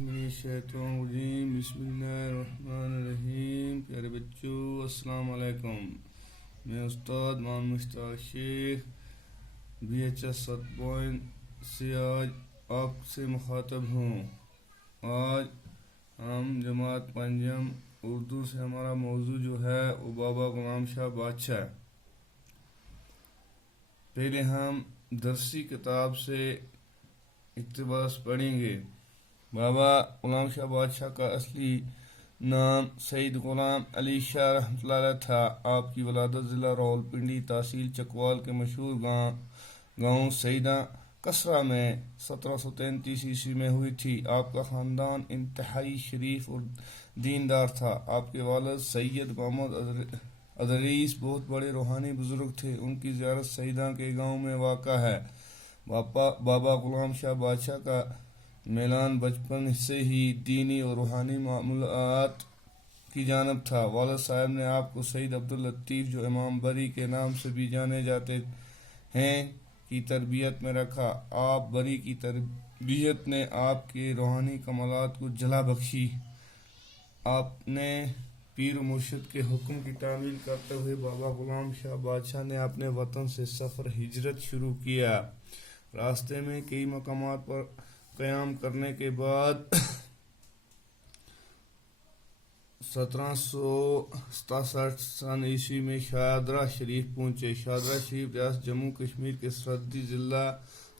الشیطان بسم اللہ الرحمن الرحیم۔ پیارے بچوں السلام علیکم۔ میں استاد محمد مشتاق شیخ BHS 7 سے آج آپ سے مخاطب ہوں۔ آج ہم جماعت پنجم اردو سے ہمارا موضوع جو ہے وہ بابا غلام شاہ بادشاہ۔ پہلے ہم درسی کتاب سے اقتباس پڑھیں گے۔ بابا غلام شاہ بادشاہ کا اصلی نام سید غلام علی شاہ رحمۃ اللہ علیہ تھا۔ آپ کی ولادت ضلع راولپنڈی تحصیل چکوال کے مشہور گاؤں سیدہ کسرہ میں 1733 عیسوی میں ہوئی تھی۔ آپ کا خاندان انتہائی شریف اور دیندار تھا۔ آپ کے والد سید محمد ادریس بہت بڑے روحانی بزرگ تھے۔ ان کی زیارت سیدہ کے گاؤں میں واقع ہے۔ بابا غلام شاہ بادشاہ کا میلان بچپن سے ہی دینی اور روحانی معاملات کی جانب تھا۔ والد صاحب نے آپ کو سید عبداللطیف جو امام بری کے نام سے بھی جانے جاتے ہیں کی تربیت میں رکھا۔ آپ بری کی تربیت نے آپ کے روحانی کمالات کو جلا بخشی۔ آپ نے پیر و مرشد کے حکم کی تعمیل کرتے ہوئے بابا غلام شاہ بادشاہ نے اپنے وطن سے سفر ہجرت شروع کیا۔ راستے میں کئی مقامات پر قیام کرنے کے بعد 1767 عیسوی میں شادرہ شریف پہنچے۔ شادرہ شریف ریاست جموں کشمیر کے سرحدی ضلع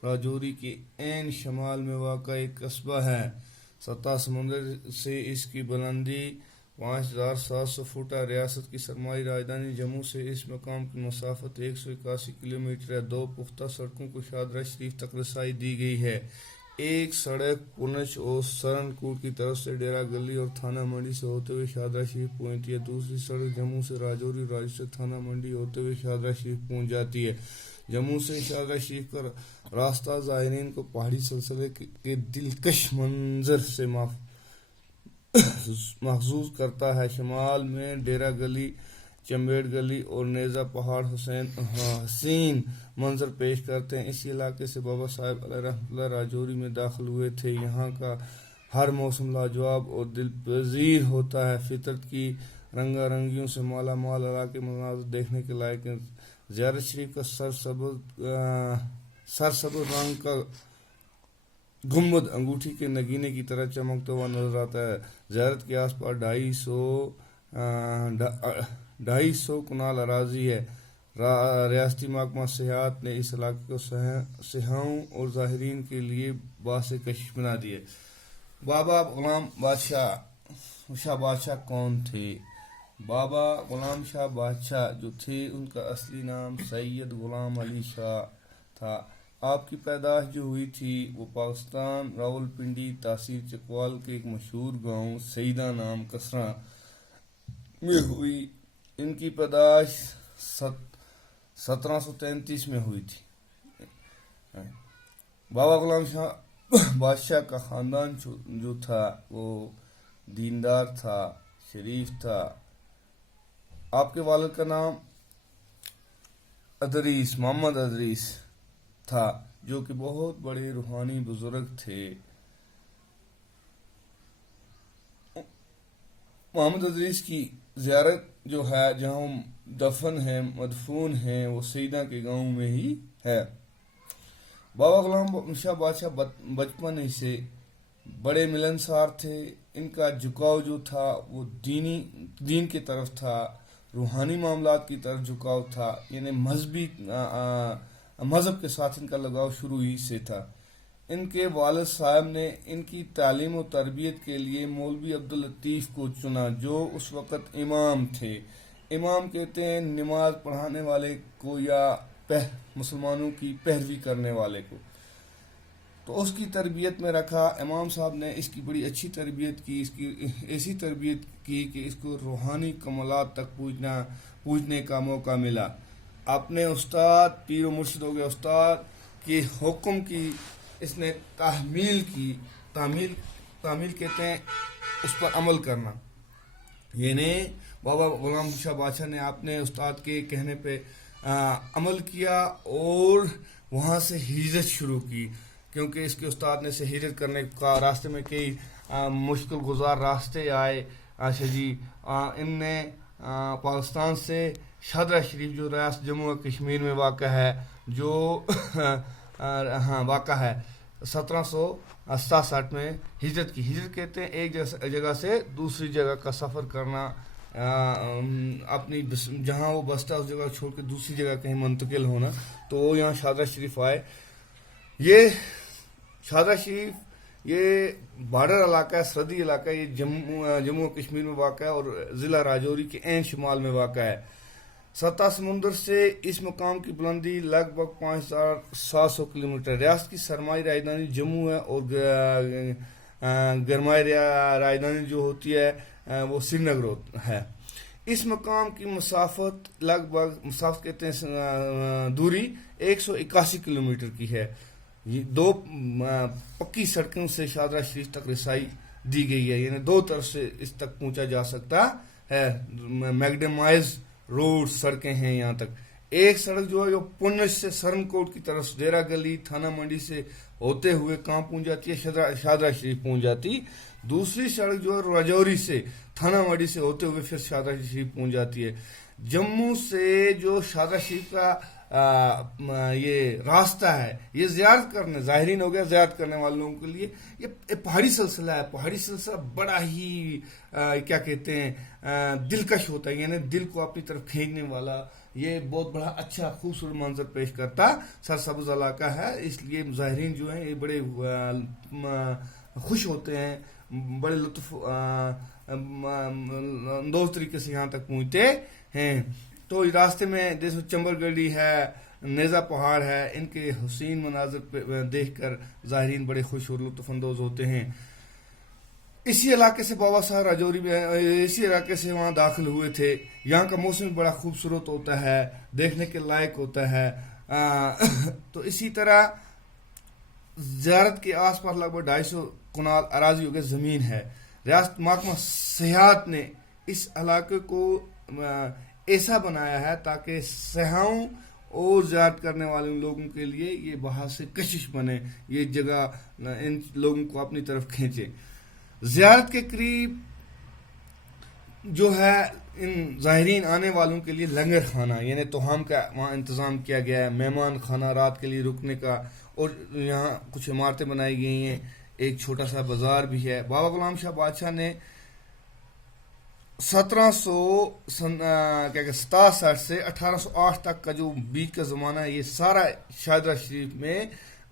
راجوری کے عین شمال میں واقع ایک قصبہ ہے۔ سطح سمندر سے اس کی بلندی 5700 فٹ ہے۔ ریاست کی سرمائی راجدھانی جموں سے اس مقام کی مسافت 181 کلومیٹر ہے۔ دو پختہ سڑکوں کو شادرہ شریف تک رسائی دی گئی ہے۔ ایک سڑک پونچھ اور سہارنپور کی طرف سے ڈیرہ گلی اور تھانہ منڈی سے ہوتے ہوئے شادرہ شریف پہنچتی ہے۔ دوسری سڑک جموں سے راجوری اور راجوری سے تھانہ منڈی ہوتے ہوئے شادرہ شریف پہنچ جاتی ہے۔ جموں سے شادرہ شریف کا راستہ زائرین کو پہاڑی سلسلے کے دلکش منظر سے محظوظ کرتا ہے۔ شمال میں ڈیرہ گلی، چمبیڑ گلی اور نیزہ پہاڑ حسین منظر پیش کرتے ہیں۔ اسی علاقے سے بابا صاحب علیہ رحمۃ اللہ راجوری میں داخل ہوئے تھے۔ یہاں کا ہر موسم لاجواب اور دل پذیر ہوتا ہے۔ فطرت کی رنگا رنگیوں سے مالا مال علاقے مناظر دیکھنے کے لائق ہیں۔ زیارت شریف کا سرسبز رنگ کا گنبد انگوٹھی کے نگینے کی طرح چمکتا ہوا نظر آتا ہے۔ زیارت کے آس پاس 250 کنال اراضی ہے۔ ریاستی محکمہ سیاحت نے اس علاقے کو سیاحوں اور زائرین کے لیے باعث کشش بنا دیا۔ بابا غلام شاہ بادشاہ کون تھے؟ بابا غلام شاہ بادشاہ جو تھے ان کا اصلی نام سید غلام علی شاہ تھا۔ آپ کی پیدائش جو ہوئی تھی وہ پاکستان راولپنڈی تحصیل چکوال کے ایک مشہور گاؤں سیدہ نام کسرہ میں ہوئی۔ ان کی پیدائش 1733 میں ہوئی تھی۔ بابا غلام شاہ بادشاہ کا خاندان جو تھا وہ دیندار تھا، شریف تھا۔ آپ کے والد کا نام محمد ادریس تھا جو کہ بہت بڑے روحانی بزرگ تھے۔ محمد ادریس کی زیارت جو ہے جہاں مدفون ہیں وہ سیدہ کے گاؤں میں ہی ہے۔ بابا غلام شاہ بادشاہ بچپن ہی سے بڑے ملنسار تھے۔ ان کا جھکاؤ جو تھا وہ دین کی طرف تھا، روحانی معاملات کی طرف جھکاؤ تھا، یعنی مذہب کے ساتھ ان کا لگاؤ شروع ہی سے تھا۔ ان کے والد صاحب نے ان کی تعلیم و تربیت کے لیے مولوی عبداللطیف کو چنا جو اس وقت امام تھے۔ امام کہتے ہیں نماز پڑھانے والے کو یا مسلمانوں کی پیروی کرنے والے کو۔ تو اس کی تربیت میں رکھا۔ امام صاحب نے اس کی بڑی اچھی تربیت کی، اس کی ایسی تربیت کی کہ اس کو روحانی کمالات تک پہنچنے کا موقع ملا۔ اپنے استاد پیر و مرشد ہو گئے استاد کے حکم کی اس نے تعمیل کہتے ہیں اس پر عمل کرنا، یعنی بابا غلام شاہ بادشاہ نے اپنے استاد کے کہنے پہ عمل کیا اور وہاں سے ہجرت شروع کی، کیونکہ اس کے استاد نے سے ہجرت کرنے کا راستے میں کئی مشکل گزار راستے آئے. اچھا جی, ان نے پاکستان سے شادرہ شریف جو ریاست جموں و کشمیر میں واقع ہے, جو واقع ہے 1767 میں ہجرت کی. ہجرت کہتے ہیں ایک جگہ سے دوسری جگہ کا سفر کرنا, اپنی جہاں وہ بستا اس جگہ چھوڑ کے دوسری جگہ کہیں منتقل ہونا. تو وہ یہاں شادرہ شریف آئے. یہ شادرہ شریف یہ بارڈر علاقہ ہے, سرحدی علاقہ ہے. یہ جموں و کشمیر میں واقع ہے اور ضلع راجوری کے عین شمال میں واقع ہے. سطح سمندر سے اس مقام کی بلندی لگ بھگ 5700 کلومیٹر. ریاست کی سرمائی راجدھانی جموں ہے اور گرمائی راجدھانی جو ہوتی ہے وہ سری نگر ہے. اس مقام کی مسافت مسافت کہتے ہیں دوری 181 کلومیٹر کی ہے. یہ 2 پکی سڑکوں سے شادرہ شریف تک رسائی دی گئی ہے, یعنی 2 طرف سے اس تک پہنچا جا سکتا ہے. میگڈمائز روڈ سڑکیں ہیں یہاں تک. ایک سڑک جو ہے جو پونچھ سے سرنکوٹ کی طرف ڈیرا گلی تھانہ منڈی سے ہوتے ہوئے کہاں پہنچ جاتی ہے, شادرہ شریف پہنچ جاتی. دوسری سڑک جو ہے راجوری سے تھانہ منڈی سے ہوتے ہوئے پھر شادرہ شریف پہنچ جاتی ہے. جموں سے جو شادرہ شریف کا یہ راستہ ہے, یہ زیارت کرنے ظاہرین ہو گیا, زیارت کرنے والے لوگوں کے لیے یہ پہاڑی سلسلہ ہے. پہاڑی سلسلہ بڑا ہی کیا کہتے ہیں دلکش ہوتا ہے, یعنی دل کو اپنی طرف کھینچنے والا. یہ بہت بڑا اچھا خوبصورت منظر پیش کرتا سرسبز علاقہ ہے. اس لیے زائرین جو ہیں یہ بڑے خوش ہوتے ہیں, بڑے لطف اندوز طریقے سے یہاں تک پہنچتے ہیں. تو راستے میں جیسے چمبر گڑی ہے, نیزا پہاڑ ہے, ان کے حسین مناظر دیکھ کر زائرین بڑے خوش اور لطف اندوز ہوتے ہیں. اسی علاقے سے بابا صاحب راجوری میں اسی علاقے سے وہاں داخل ہوئے تھے. یہاں کا موسم بڑا خوبصورت ہوتا ہے, دیکھنے کے لائق ہوتا ہے. تو اسی طرح زیارت کے آس پاس لگ بھگ 250 کنال اراضی ہو گئے زمین ہے. ریاست محکمہ سیاحت نے اس علاقے کو ایسا بنایا ہے تاکہ سیاحوں اور زیارت کرنے والے لوگوں کے لیے یہ باہر سے کشش بنے, یہ جگہ ان لوگوں کو اپنی طرف کھینچے. زیارت کے قریب جو ہے ان زائرین آنے والوں کے لیے لنگر خانہ یعنی توہم کا وہاں انتظام کیا گیا ہے, مہمان خانہ رات کے لیے رکنے کا, اور یہاں کچھ عمارتیں بنائی گئی ہیں, ایک چھوٹا سا بازار بھی ہے. بابا غلام شاہ بادشاہ نے 1767 سے 1808 تک کا جو بیچ کا زمانہ ہے, یہ سارا شادرہ شریف میں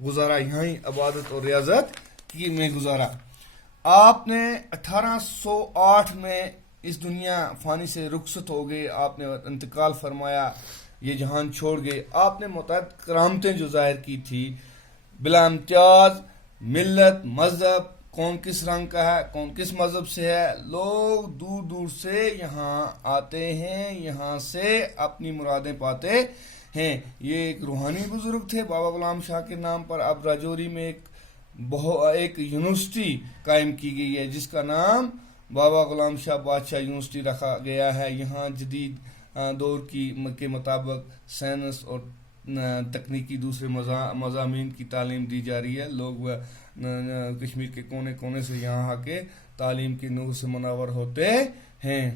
گزارا, یہاں ہی عبادت اور ریاضت کی میں گزارا. آپ نے 1808 میں اس دنیا فانی سے رخصت ہو گئے, آپ نے انتقال فرمایا, یہ جہان چھوڑ گئے. آپ نے متعدد کرامتیں جو ظاہر کی تھی بلا امتیاز ملت مذہب, کون کس رنگ کا ہے, کون کس مذہب سے ہے, لوگ دور دور سے یہاں آتے ہیں, یہاں سے اپنی مرادیں پاتے ہیں. یہ ایک روحانی بزرگ تھے بابا غلام شاہ کے نام پر. اب راجوری میں ایک یونیورسٹی قائم کی گئی ہے جس کا نام بابا غلام شاہ بادشاہ یونیورسٹی رکھا گیا ہے. یہاں جدید دور کے مطابق سائنس اور تکنیکی دوسرے مضامین کی تعلیم دی جا رہی ہے. لوگ کشمیر کے کونے کونے سے یہاں آ کے تعلیم کی نور سے منور ہوتے ہیں.